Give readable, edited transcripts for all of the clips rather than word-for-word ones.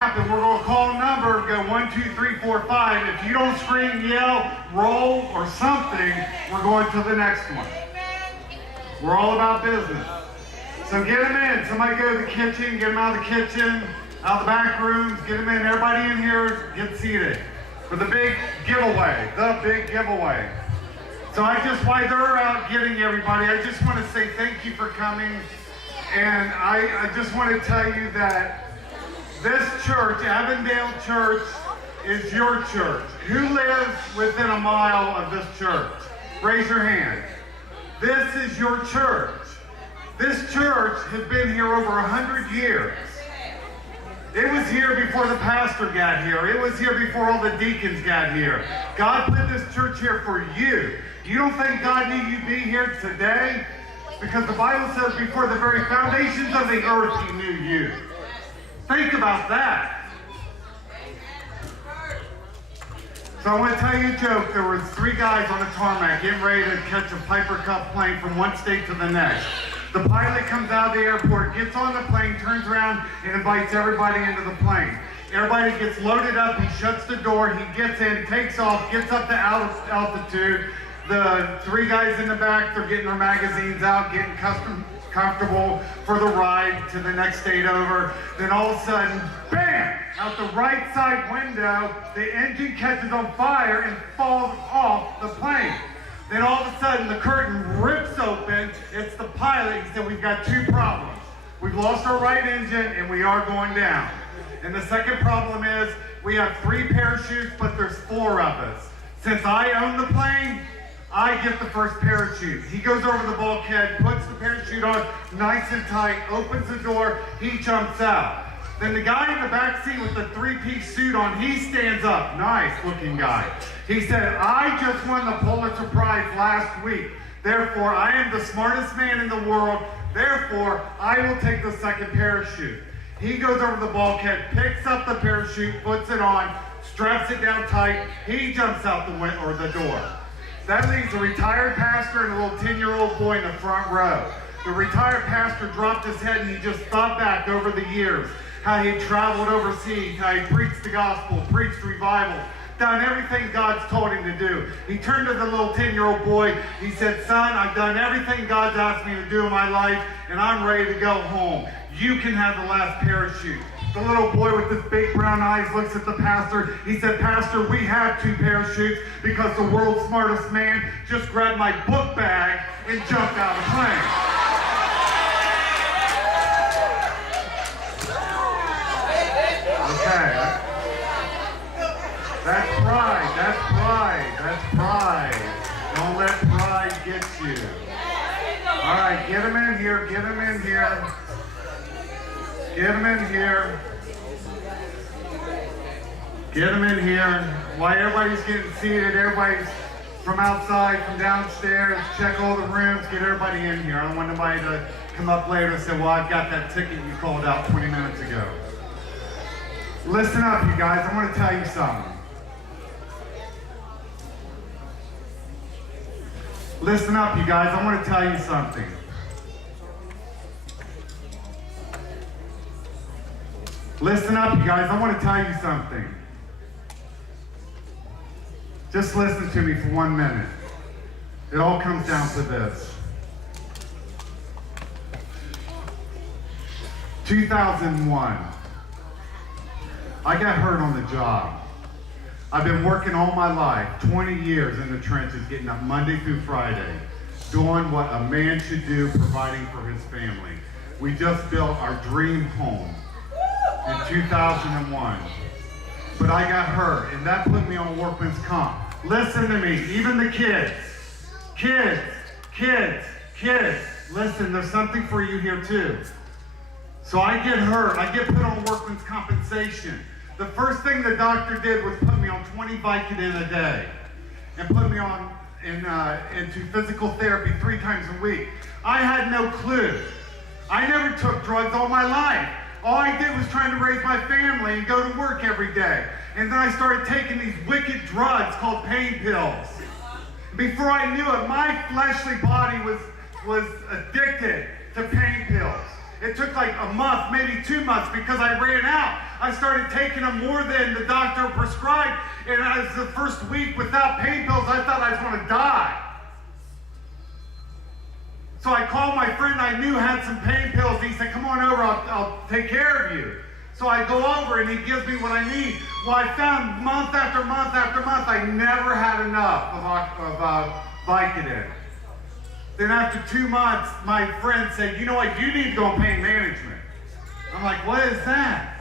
And we're going to call a number, go 1, 2, 3, 4, 5. If you don't scream, yell, roll, or something, we're going to the next one. We're all about business. So get them in. Somebody go to the kitchen, get them out of the kitchen, out of the back rooms, get them in. Everybody in here, get seated for the big giveaway, So while they're out getting everybody, I just want to say thank you for coming. And I just want to tell you that this church, Avondale Church, is your church. Who lives within a mile of this church? Raise your hand. This is your church. This church has been here over 100 years. It was here before the pastor got here. It was here before all the deacons got here. God put this church here for you. You don't think God knew you'd be here today? Because the Bible says before the very foundations of the earth, He knew you. Think about that. So I want to tell you a joke. There were 3 guys on a tarmac getting ready to catch a Piper Cup plane from one state to the next. The pilot comes out of the airport, gets on the plane, turns around, and invites everybody into the plane. Everybody gets loaded up. He shuts the door. He gets in, takes off, gets up to altitude. The 3 guys in the back, they're getting their magazines out, getting comfortable for the ride to the next state over. Then all of a sudden, bam! Out the right side window, the engine catches on fire and falls off the plane. Then all of a sudden, the curtain rips open. It's the pilot. He said, we've got 2 problems. We've lost our right engine and we are going down. And the second problem is we have 3 parachutes, but there's 4 of us. Since I own the plane, I get the first parachute. He goes over the bulkhead, puts the parachute on nice and tight, opens the door, he jumps out. Then the guy in the back seat with the 3-piece suit on, he stands up. Nice looking guy. He said, I just won the Pulitzer Prize last week. Therefore, I am the smartest man in the world. Therefore, I will take the second parachute. He goes over the bulkhead, picks up the parachute, puts it on, straps it down tight. He jumps out the door. That leaves a retired pastor and a little 10-year-old boy in the front row. The retired pastor dropped his head and he just thought back over the years, how he traveled overseas, how he preached the gospel, preached revival, done everything God's told him to do. He turned to the little 10-year-old boy. He said, son, I've done everything God's asked me to do in my life, and I'm ready to go home. You can have the last parachute. The little boy with his big brown eyes looks at the pastor. He said, Pastor, we have 2 parachutes because the world's smartest man just grabbed my book bag and jumped out of the plane. Okay. That's pride. That's pride. That's pride. Don't let pride get you. All right, get him in here. Get him in here. Get them in here. Get them in here. While everybody's getting seated, everybody's from outside, from downstairs, check all the rooms, get everybody in here. I don't want anybody to come up later and say, well, I've got that ticket you called out 20 minutes ago. Listen up, you guys. I want to tell you something. Listen up, you guys. I want to tell you something. Listen up, you guys. I want to tell you something. Just listen to me for 1 minute. It all comes down to this. 2001. I got hurt on the job. I've been working all my life, 20 years in the trenches, getting up Monday through Friday, doing what a man should do, providing for his family. We just built our dream home in 2001. But I got hurt, and that put me on workman's comp. Listen to me, even the kids. Kids, listen, there's something for you here too. So I get hurt, I get put on workman's compensation. The first thing the doctor did was put me on 20 Vicodin a day and put me on into physical therapy 3 times a week. I had no clue. I never took drugs all my life. All I did was trying to raise my family and go to work every day. And then I started taking these wicked drugs called pain pills. Before I knew it, my fleshly body was addicted to pain pills. It took like a month, maybe 2 months, because I ran out. I started taking them more than the doctor prescribed, and as the first week without pain pills, I thought I was going to die. So I called my friend I knew had some pain pills. He said, come on over, I'll take care of you. So I go over and he gives me what I need. Well, I found month after month after month, I never had enough of Vicodin. Then after 2 months, my friend said, you know what, you need to go on pain management. I'm like, what is that?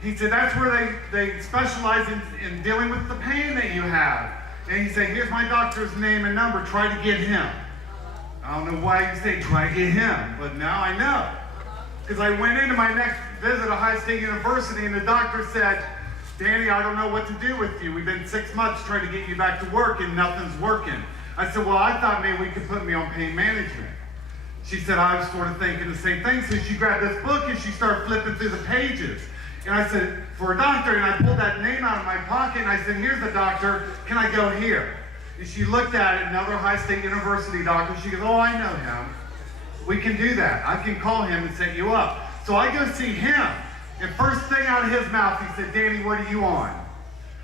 He said, that's where they specialize in dealing with the pain that you have. And he said, here's my doctor's name and number, try to get him. I don't know why you say try to get him, but now I know. Because I went into my next visit at Ohio State University and the doctor said, Danny, I don't know what to do with you. We've been 6 months trying to get you back to work and nothing's working. I said, well, I thought maybe we could put me on pain management. She said, I was sort of thinking the same thing. So she grabbed this book and she started flipping through the pages. And I said, for a doctor, and I pulled that name out of my pocket and I said, here's the doctor, can I go here? And she looked at it, another Ohio State University doctor. She goes, oh, I know him. We can do that. I can call him and set you up. So I go see him. And first thing out of his mouth, he said, Danny, what are you on?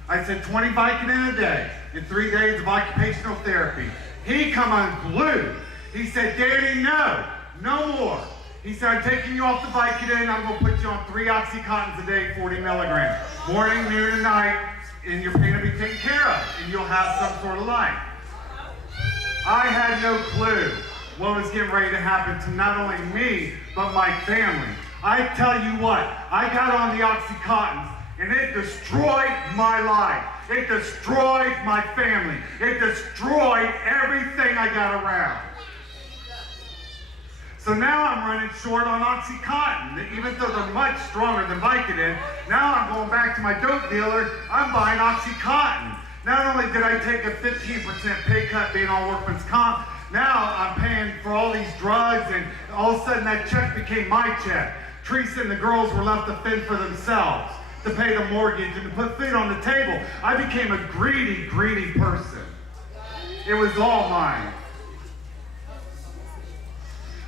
I said, 20 Vicodin a day and 3 days of occupational therapy. He come unglued. He said, Danny, no more. He said, I'm taking you off the Vicodin. I'm going to put you on 3 Oxycontins a day, 40 milligrams. Morning, noon, and night. And your pain will be taken care of, and you'll have some sort of life. I had no clue what was getting ready to happen to not only me, but my family. I tell you what, I got on the Oxycontins, and it destroyed my life. It destroyed my family. It destroyed everything I got around. So now I'm running short on Oxycontin. Even though they're much stronger than Vicodin, now I'm going back to my dope dealer, I'm buying Oxycontin. Not only did I take a 15% pay cut being on workman's comp, now I'm paying for all these drugs, and all of a sudden that check became my check. Teresa and the girls were left to fend for themselves, to pay the mortgage and to put food on the table. I became a greedy, greedy person. It was all mine.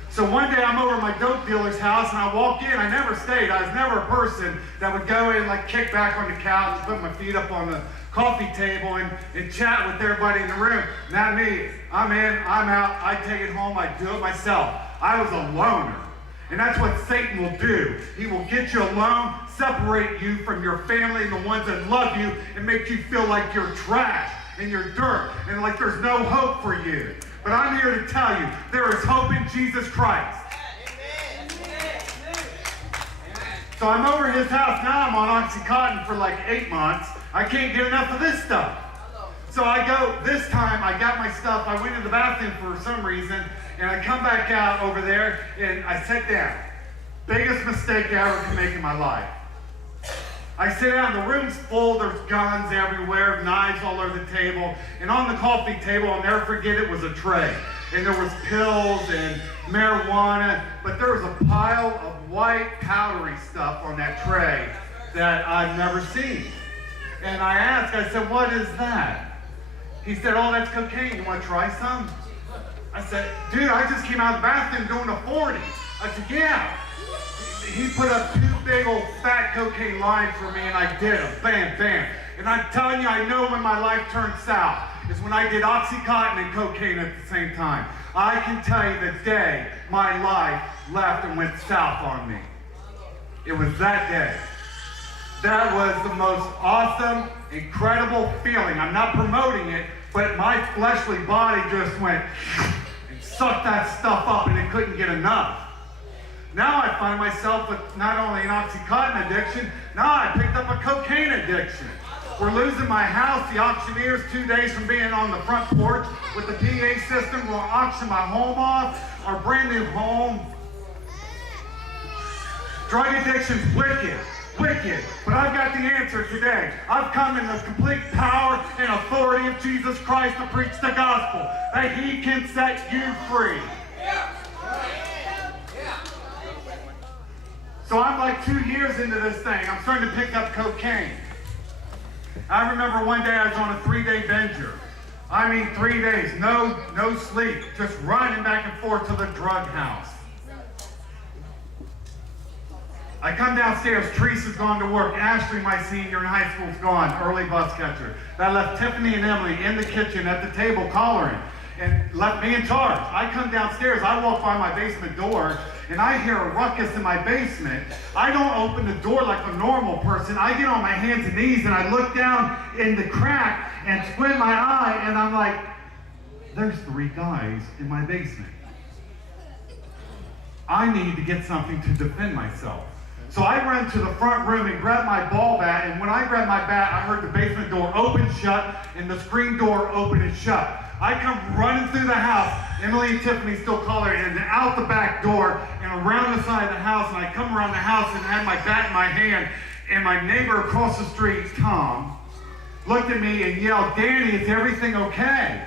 So one day I'm over at my dope dealer's house and I walk in. I never stayed. I was never a person that would go in, like, kick back on the couch, put my feet up on the coffee table and chat with everybody in the room. Not me. I'm in, I'm out, I take it home, I do it myself. I was a loner. And that's what Satan will do. He will get you alone, separate you from your family and the ones that love you, and make you feel like you're trash and you're dirt and like there's no hope for you. But I'm here to tell you, there is hope in Jesus Christ. So I'm over at his house. Now I'm on Oxycontin for like 8 months. I can't get enough of this stuff. So I go, this time I got my stuff. I went to the bathroom for some reason, and I come back out over there, and I sit down. Biggest mistake I ever could make in my life. I sit down, the room's full, there's guns everywhere, knives all over the table, and on the coffee table, I'll never forget, it was a tray. And there was pills and marijuana, but there was a pile of white powdery stuff on that tray that I've never seen. And I asked, I said, what is that? He said, oh, that's cocaine, you want to try some? I said, dude, I just came out of the bathroom doing a 40. I said, yeah. He put up 2 big old fat cocaine lines for me, and I did them. Bam, bam. And I'm telling you, I know when my life turned south. It's when I did Oxycontin and cocaine at the same time. I can tell you the day my life left and went south on me. It was that day. That was the most awesome, incredible feeling. I'm not promoting it, but my fleshly body just went and sucked that stuff up, and it couldn't get enough. Now I find myself with not only an Oxycontin addiction, now I picked up a cocaine addiction. We're losing my house. The auctioneers, 2 days from being on the front porch with the PA system, will auction my home off, our brand new home. Drug addiction's wicked, wicked. But I've got the answer today. I've come in the complete power and authority of Jesus Christ to preach the gospel, that he can set you free. So I'm like 2 years into this thing. I'm starting to pick up cocaine. I remember one day I was on a 3-day binger. I mean 3 days, no sleep, just running back and forth to the drug house. I come downstairs, Teresa's gone to work, Ashley, my senior in high school, is gone, early bus catcher. That left Tiffany and Emily in the kitchen at the table collaring and left me in charge. I come downstairs, I walk by my basement door, and I hear a ruckus in my basement. I don't open the door like a normal person. I get on my hands and knees and I look down in the crack and squint my eye, and I'm like, there's 3 guys in my basement. I need to get something to defend myself. So I run to the front room and grab my ball bat, and when I grabbed my bat, I heard the basement door open shut and the screen door open and shut. I come running through the house, Emily and Tiffany still collaring, and out the back door and around the side of the house, and I come around the house and had my bat in my hand, and my neighbor across the street, Tom, looked at me and yelled, "Danny, is everything okay?"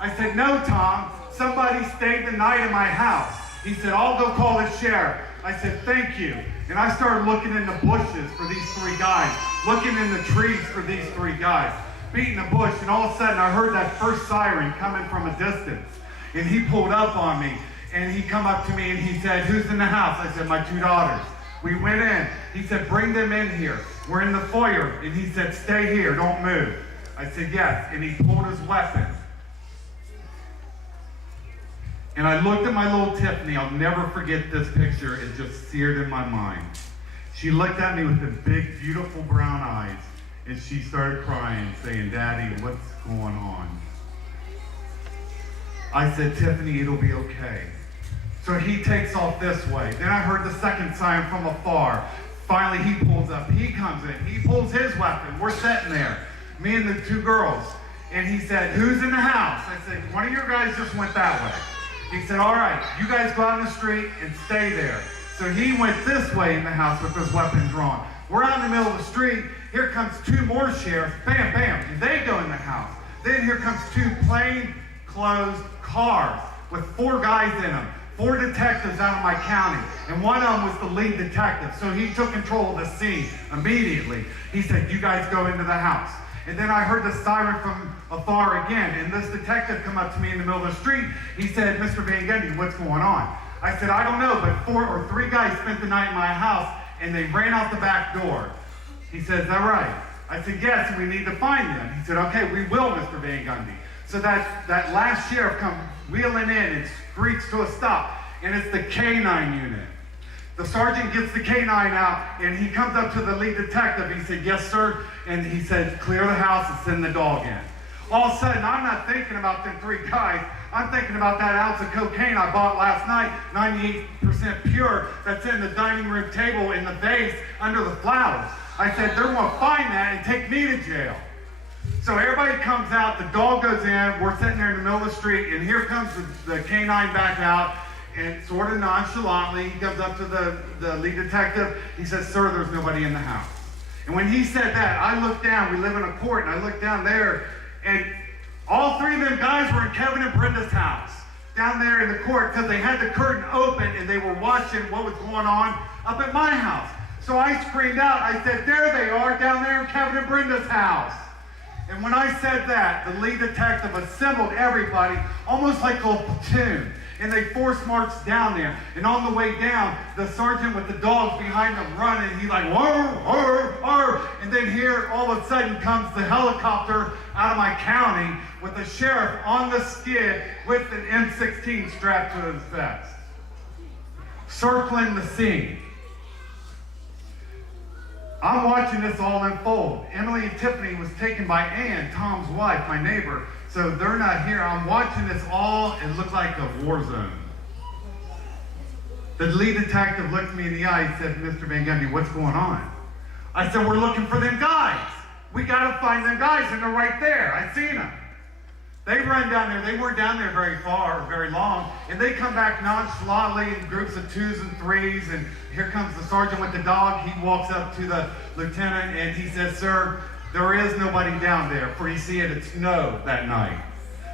I said, "No, Tom, somebody stayed the night in my house." He said, "I'll go call the sheriff." I said, "Thank you." And I started looking in the bushes for these 3 guys, looking in the trees for these 3 guys, beating the bush, and all of a sudden I heard that first siren coming from a distance. And he pulled up on me, and he come up to me and he said, "Who's in the house?" I said, "My 2 daughters." We went in. He said, "Bring them in here. We're in the foyer." And he said, "Stay here, don't move." I said, "Yes." And he pulled his weapon. And I looked at my little Tiffany. I'll never forget this picture. It just seared in my mind. She looked at me with the big, beautiful brown eyes, and she started crying, saying, "Daddy, what's going on?" I said, "Tiffany, it'll be okay." So he takes off this way. Then I heard the second siren from afar. Finally, he pulls up. He comes in. He pulls his weapon. We're sitting there, me and the 2 girls. And he said, "Who's in the house?" I said, "One of your guys just went that way." He said, "All right, you guys go out in the street and stay there." So he went this way in the house with his weapon drawn. We're out in the middle of the street. Here comes 2 more sheriffs. Bam, bam. And they go in the house. Then here comes 2 plain clothes cars with 4 guys in them. 4 detectives out of my county. And one of them was the lead detective. So he took control of the scene immediately. He said, "You guys go into the house." And then I heard the siren from afar again, and this detective come up to me in the middle of the street. He said, "Mr. Van Gundy, what's going on?" I said, "I don't know, but 4 or 3 guys spent the night in my house, and they ran out the back door." He said, "Is that right?" I said, "Yes, and we need to find them." He said, "Okay, we will, Mr. Van Gundy." So that last sheriff comes wheeling in and screeched to a stop, and it's the K-9 unit. The sergeant gets the K-9 out, and he comes up to the lead detective. He said, "Yes, sir." And he said, "Clear the house and send the dog in." All of a sudden, I'm not thinking about them 3 guys. I'm thinking about that ounce of cocaine I bought last night, 98% pure, that's in the dining room table in the vase under the flowers. I said, "They're going to find that and take me to jail." So everybody comes out, the dog goes in, we're sitting there in the middle of the street, and here comes the K-9 back out. And sort of nonchalantly, he comes up to the lead detective. He says, "Sir, there's nobody in the house." And when he said that, I looked down. We live in a court, and I looked down there, and all 3 of them guys were in Kevin and Brenda's house down there in the court because they had the curtain open, and they were watching what was going on up at my house. So I screamed out. I said, "There they are down there in Kevin and Brenda's house." And when I said that, the lead detective assembled everybody almost like a platoon. And they force marched down there. And on the way down, the sergeant with the dogs behind them running, and he's like, "Whoa, whoa, whoa." And then here, all of a sudden, comes the helicopter out of my county with the sheriff on the skid with an M16 strapped to his vest, circling the scene. I'm watching this all unfold. Emily and Tiffany was taken by Ann, Tom's wife, my neighbor. So they're not here. I'm watching this all. It looked like a war zone. The lead detective looked me in the eye and said, "Mr. Van Gundy, what's going on?" I said, "We're looking for them guys. We got to find them guys, and they're right there. I seen them." They run down there. They weren't down there very far or very long. And they come back nonchalantly in groups of 2s and 3s. And here comes the sergeant with the dog. He walks up to the lieutenant, and he says, "Sir, there is nobody down there, for you see it snowed that night.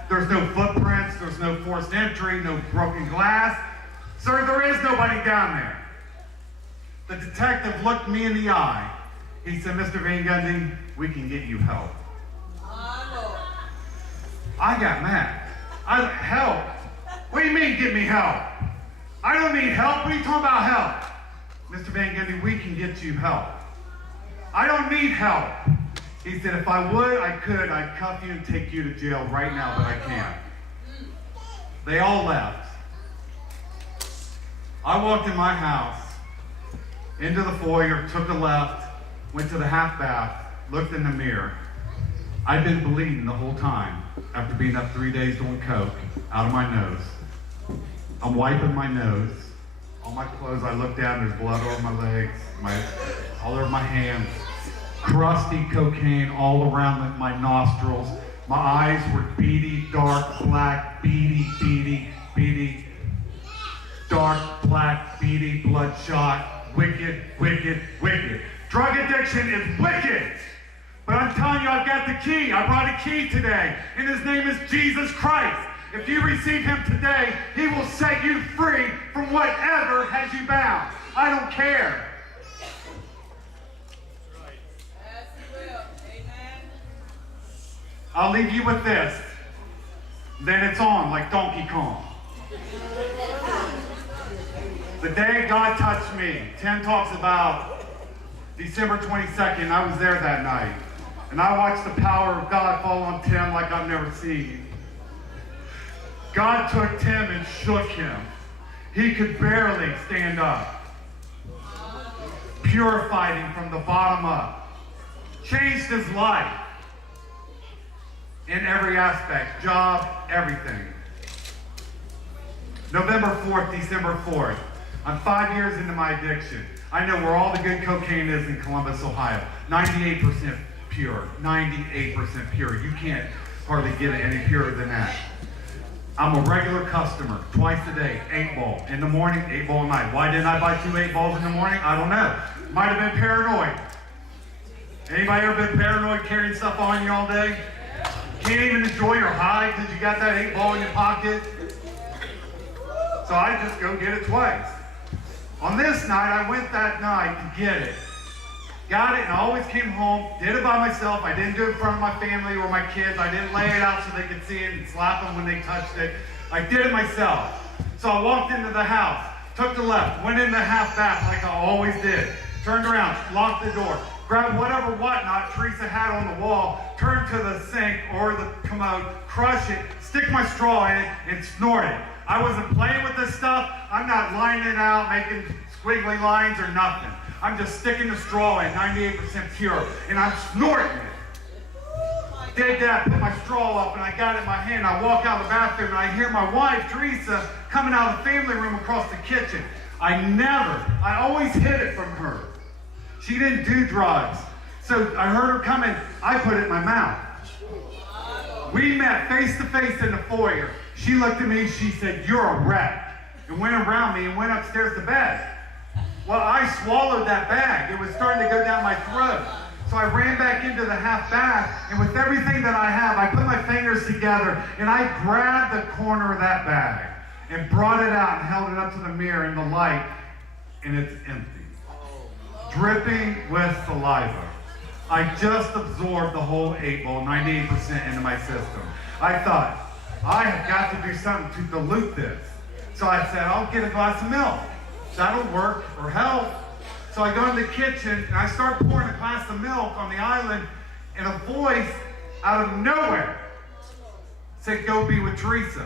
There's no footprints, there's no forced entry, no broken glass. Sir, there is nobody down there." The detective looked me in the eye. He said, "Mr. Van Gundy, we can get you help." I got mad. Help? What do you mean, get me help? I don't need help. What are you talking about, help? Mr. Van Gundy, we can get you help. I don't need help. He said, if I would, I could. I'd cuff you and take you to jail right now, but I can't. They all left. I walked in my house, into the foyer, took a left, went to the half bath, looked in the mirror. I'd been bleeding the whole time after being up 3 days doing coke out of my nose. I'm wiping my nose. On my clothes, I look down, there's blood over my legs, all over my hands. Crusty cocaine all around my nostrils. My eyes were beady, dark, black, beady, dark, black, beady, bloodshot, wicked, wicked, wicked. Drug addiction is wicked. But I'm telling you, I've got the key. I brought a key today, and his name is Jesus Christ. If you receive him today, he will set you free from whatever has you bound. I don't care. Yes, he will. Amen. I'll leave you with this. Then it's on like Donkey Kong. The day God touched me, Tim talks about December 22nd. I was there that night. And I watched the power of God fall on Tim like I've never seen. God took Tim and shook him. He could barely stand up. Purified him from the bottom up. Changed his life in every aspect, job, everything. November 4th, December 4th. I'm 5 years into my addiction. I know where all the good cocaine is in Columbus, Ohio. 98% pure. 98% pure. You can't hardly get it any purer than that. I'm a regular customer, twice a day, 8 ball. In the morning, 8 ball at night. Why didn't I buy 2 8 balls in the morning? I don't know. Might have been paranoid. Anybody ever been paranoid carrying stuff on you all day? Can't even enjoy your high because you got that 8 ball in your pocket. So I just go get it twice. On this night, I went that night to get it. Got it, and I always came home, did it by myself. I didn't do it in front of my family or my kids. I didn't lay it out so they could see it and slap them when they touched it. I did it myself. So I walked into the house, took the left, went in the half bath like I always did. Turned around, locked the door, grabbed whatever whatnot Teresa had on the wall, turned to the sink or the commode, crush it, stick my straw in it, and snort it. I wasn't playing with this stuff. I'm not lining it out, making squiggly lines or nothing. I'm just sticking the straw in, 98% pure, and I'm snorting it. Did that, put my straw up, and I got it in my hand. I walk out of the bathroom, and I hear my wife, Teresa, coming out of the family room across the kitchen. I always hid it from her. She didn't do drugs. So I heard her coming, I put it in my mouth. We met face to face in the foyer. She looked at me, she said, "You're a wreck," and went around me and went upstairs to bed. Well, I swallowed that bag. It was starting to go down my throat. So I ran back into the half bath, and with everything that I have, I put my fingers together, and I grabbed the corner of that bag and brought it out and held it up to the mirror in the light, and it's empty. Dripping with saliva. I just absorbed the whole 8 ball, 98% into my system. I thought, I have got to do something to dilute this. So I said, I'll get a glass of milk. That'll work or help. So I go in the kitchen and I start pouring a glass of milk on the island, and a voice out of nowhere said, "Go be with Teresa."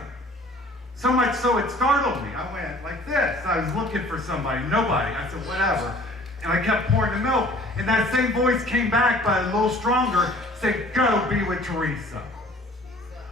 So much so it startled me. I went like this. I was looking for somebody, nobody. I said, whatever. And I kept pouring the milk, and that same voice came back, but a little stronger, said, "Go be with Teresa."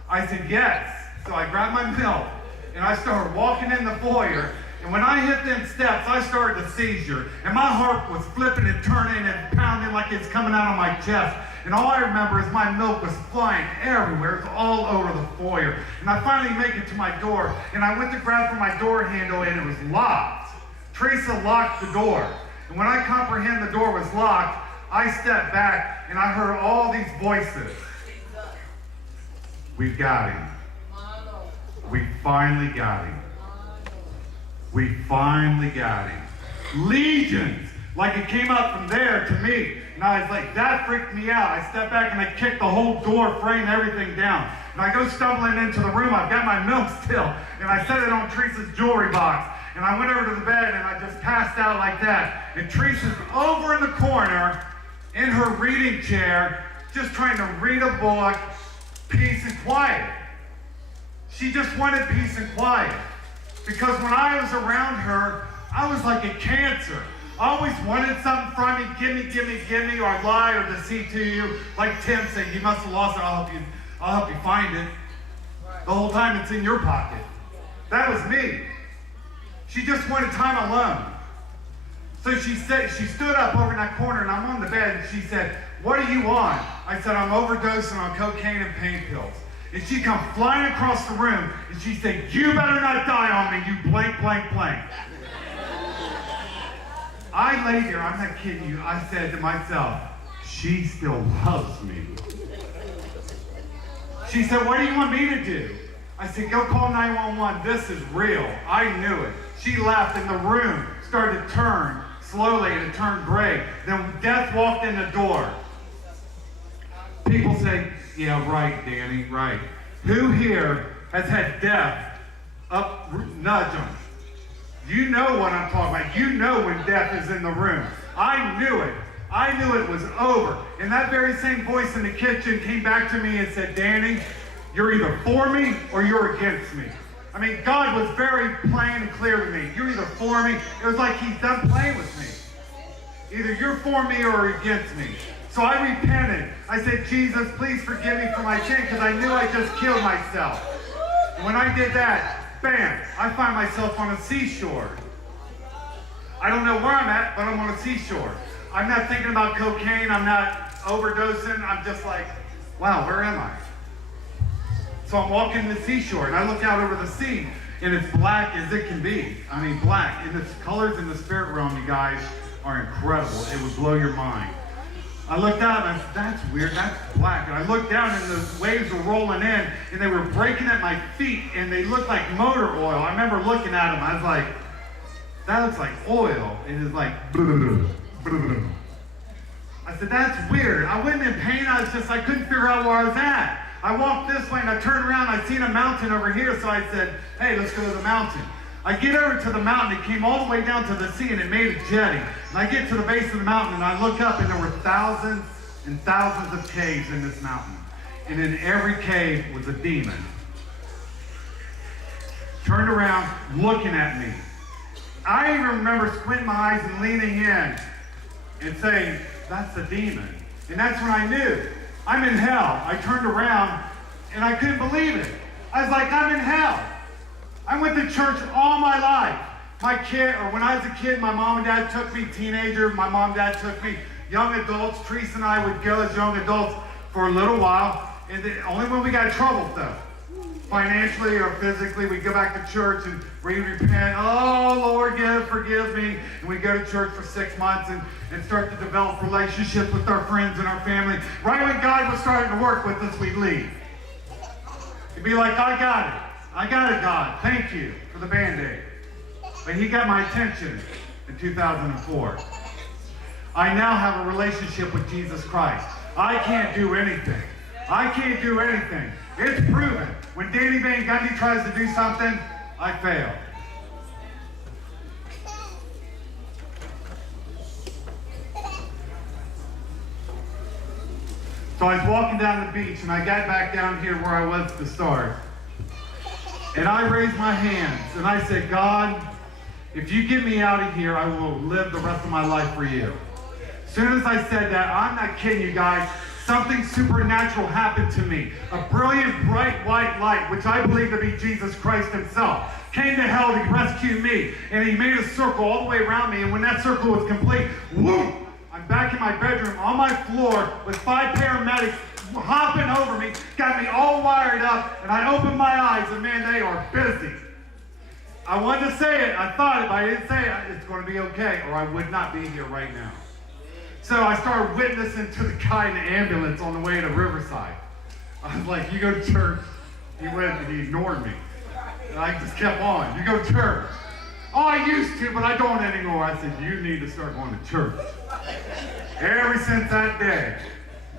I said, yes. So I grabbed my milk, and I started walking in the foyer, and when I hit them steps, I started a seizure, and my heart was flipping and turning and pounding like it's coming out of my chest, and all I remember is my milk was flying everywhere. It was all over the foyer, and I finally make it to my door, and I went to grab for my door handle, and it was locked. Teresa locked the door, and when I comprehend the door was locked, I stepped back, and I heard all these voices. "We've got him. We finally got him. We finally got him." Legions, like it came up from there to me. And I was like, that freaked me out. I stepped back and I kicked the whole door frame, everything down. And I go stumbling into the room. I've got my milk still. And I set it on Teresa's jewelry box. And I went over to the bed and I just passed out like that. And Teresa's over in the corner in her reading chair, just trying to read a book, peace and quiet. She just wanted peace and quiet. Because when I was around her, I was like a cancer. I always wanted something from me, give me, or I'd lie or deceive to you. Like Tim said, you must have lost it, I'll help you find it. The whole time it's in your pocket. That was me. She just wanted time alone. So she stood up over in that corner, and I'm on the bed, and she said, "What are you on?" I said, "I'm overdosing on cocaine and pain pills." And she come flying across the room, and she said, "You better not die on me, you blank, blank, blank." I lay there, I'm not kidding you, I said to myself, she still loves me. She said, "What do you want me to do?" I said, "Go call 911, this is real." I knew it. She left, and the room started to turn slowly, and it turned gray. Then death walked in the door. People say, "Yeah, right, Danny, right." Who here has had death nudge them? You know what I'm talking about. You know when death is in the room. I knew it. I knew it was over. And that very same voice in the kitchen came back to me and said, "Danny, you're either for me or you're against me." I mean, God was very plain and clear to me. You're either for me. It was like he's done playing with me. Either you're for me or against me. So I repented. I said, "Jesus, please forgive me for my sin," because I knew I just killed myself. And when I did that, bam, I find myself on a seashore. I don't know where I'm at, but I'm on a seashore. I'm not thinking about cocaine. I'm not overdosing. I'm just like, wow, where am I? So I'm walking the seashore, and I look out over the sea, and it's black as it can be. I mean, black. And the colors in the spirit realm, you guys, are incredible. It would blow your mind. I looked out, and I said, "That's weird, that's black." And I looked down, and the waves were rolling in, and they were breaking at my feet, and they looked like motor oil. I remember looking at them. I was like, that looks like oil. And it's like, I said, "That's weird." I wasn't in pain. I couldn't figure out where I was at. I walked this way, and I turned around, and I seen a mountain over here, so I said, "Hey, let's go to the mountain." I get over to the mountain, it came all the way down to the sea, and it made a jetty. And I get to the base of the mountain, and I look up, and there were thousands and thousands of caves in this mountain. And in every cave was a demon. Turned around, looking at me. I even remember squinting my eyes and leaning in and saying, "That's a demon." And that's when I knew, I'm in hell. I turned around, and I couldn't believe it. I was like, I'm in hell. I went to church all my life. When I was a kid, my mom and dad took me. Teenager, my mom and dad took me. Young adults, Teresa and I would go as young adults for a little while. And only when we got in trouble, though. Financially or physically, we'd go back to church and we repent. "Oh, Lord, forgive me." And we'd go to church for 6 months and start to develop relationships with our friends and our family. Right when God was starting to work with us, we'd leave. It'd be like, "I got it. I got it, God. Thank you for the Band-Aid." But he got my attention in 2004. I now have a relationship with Jesus Christ. I can't do anything. I can't do anything. It's proven. When Danny Van Gundy tries to do something, I fail. So I was walking down the beach, and I got back down here where I was to start. And I raised my hands, and I said, "God, if you get me out of here, I will live the rest of my life for you." As soon as I said that, I'm not kidding you guys, something supernatural happened to me. A brilliant, bright, white light, which I believe to be Jesus Christ himself, came to hell to rescue me. And he made a circle all the way around me. And when that circle was complete, whoop, I'm back in my bedroom on my floor with 5 paramedics hopping over me, got me all wired up, and I opened my eyes, and man, they are busy. I wanted to say it, I thought it, but I didn't say it. It's going to be okay, or I would not be here right now. So I started witnessing to the guy in the ambulance on the way to Riverside. I was like, "You go to church?" He went and he ignored me. And I just kept on. "You go to church?" "Oh, I used to, but I don't anymore." I said, "You need to start going to church." Ever since that day,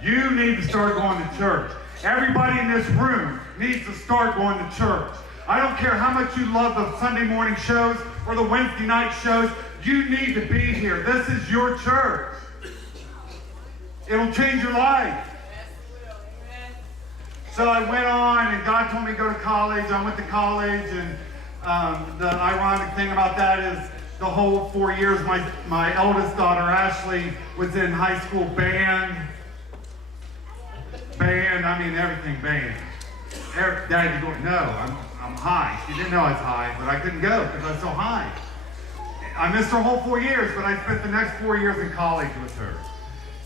you need to start going to church. Everybody in this room needs to start going to church. I don't care how much you love the Sunday morning shows. or the Wednesday night shows. You need to be here. This is your church. It'll change your life. So I went on, and God told me to go to college. I went to college, and the ironic thing about that is the whole 4 years, my eldest daughter, Ashley, was in high school band, I mean everything band. Dad, you going, no, I'm high. She didn't know I was high, but I couldn't go because I was so high. I missed her whole 4 years, but I spent the next 4 years in college with her.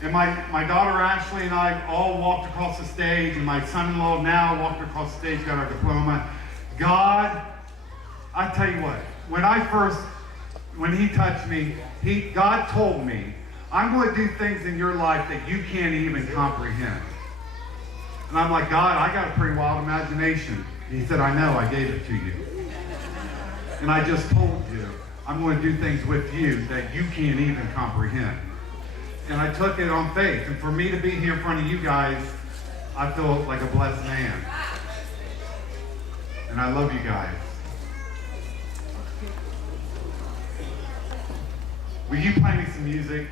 And my daughter Ashley and I all walked across the stage, and my son-in-law now walked across the stage, got our diploma. God, I tell you what, when he touched me, God told me, I'm going to do things in your life that you can't even comprehend. And I'm like, God, I got a pretty wild imagination. He said, I know, I gave it to you. And I just told you, I'm going to do things with you that you can't even comprehend. And I took it on faith. And for me to be here in front of you guys, I feel like a blessed man. And I love you guys. Will you play me some music?